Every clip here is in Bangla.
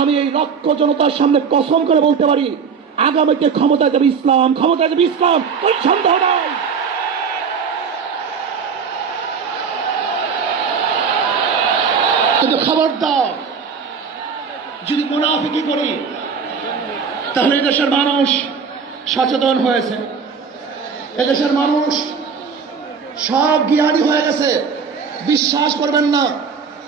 আমি এই লক্ষ জনতার সামনে কসম করে বলতে পারি, আগামীতে ক্ষমতা যাবে ইসলাম ক্ষমতা যাবে ইসলাম, কোন সন্দেহ নাই। কিন্তু খবরদার, যদি মুনাফিকি করি, তাহলে এদেশের মানুষ সচেতন হয়েছে। এদেশের মানুষ সব জ্ঞানী হয়ে গেছে। বিশ্বাস করবেন না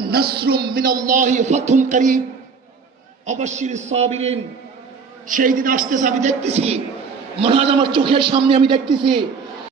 নাসরুম মিনাল্লাহি ফাতুন করিম। অবশ্যই সাবিরিন, সেই দিন আসতেছে, আমি দেখতেছি। মহাজ আমার চোখের সামনে আমি দেখতেছি।